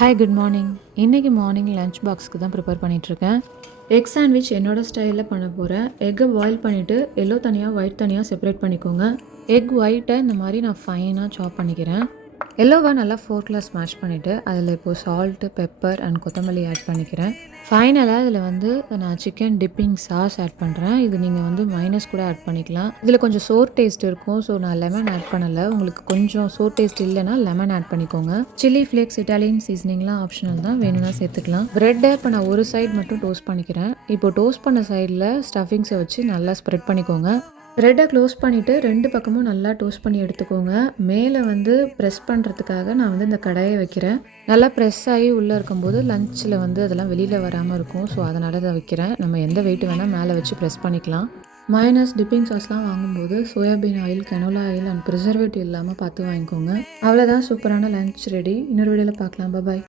Hi good morning. இன்றைக்கி morning lunch பாக்ஸ்க்கு தான் prepare பண்ணிகிட்ருக்கேன். எக் சாண்ட்விச் என்னோடய ஸ்டைலில் பண்ண போகிறேன். எக்கை பாயில் பண்ணிவிட்டு எல்லோ தனியாக ஒயிட் தனியாக செப்பரேட் பண்ணிக்கோங்க. எக் ஒயிட்டை இந்த மாதிரி நான் ஃபைனாக சாப் பண்ணிக்கிறேன். எல்லோவை நல்லா ஃபோர்க்கில் ஸ்மாஷ் பண்ணிவிட்டு அதில் இப்போது சால்ட்டு, பெப்பர் அண்ட் கொத்தமல்லி ஆட் பண்ணிக்கிறேன். ஃபைனலாக இதில் நான் சிக்கன் டிப்பிங் சாஸ் ஆட் பண்ணுறேன். இது நீங்கள் மைனஸ் கூட ஆட் பண்ணிக்கலாம். இதில் கொஞ்சம் சோர் டேஸ்ட் இருக்கும். ஸோ நான் லெமன் ஆட் பண்ணலை. உங்களுக்கு கொஞ்சம் சோர் டேஸ்ட் இல்லைன்னா லெமன் ஆட் பண்ணிக்கோங்க. சில்லி ஃப்ளேக்ஸ், இட்டாலியன் சீசனிங்லாம் ஆப்ஷனல் தான், வேணும்னா சேர்த்துக்கலாம். ப்ரெட்டை இப்போ நான் ஒரு சைடு மட்டும் டோஸ்ட் பண்ணிக்கிறேன். இப்போ டோஸ்ட் பண்ண சைடில் ஸ்டஃபிங்ஸை வச்சு நல்லா ஸ்ப்ரெட் பண்ணிக்கோங்க. ப்ரெட்டை க்ளோஸ் பண்ணிவிட்டு 2 பக்கமும் நல்லா டோஸ்ட் பண்ணி எடுத்துக்கோங்க. மேலே ப்ரெஸ் பண்ணுறதுக்காக நான் இந்த கடாயை வைக்கிறேன். நல்லா ப்ரெஸ் ஆகி உள்ளே இருக்கும்போது லஞ்சில் அதெல்லாம் வெளியில் வராமல் இருக்கும். ஸோ அதனால தான் வைக்கிறேன். நம்ம எந்த வெயிட் வேணால் மேலே வச்சு ப்ரெஸ் பண்ணிக்கலாம். மயோனைஸ், டிப்பிங் சாஸ்லாம் வாங்கும்போது soybean oil, canola oil and preservative இல்லாமல் பார்த்து வாங்கிக்கோங்க. அவ்வளோதான், சூப்பரான லஞ்ச் ரெடி. இன்னொரு வீடியோவில் பார்க்கலாம். பாய்.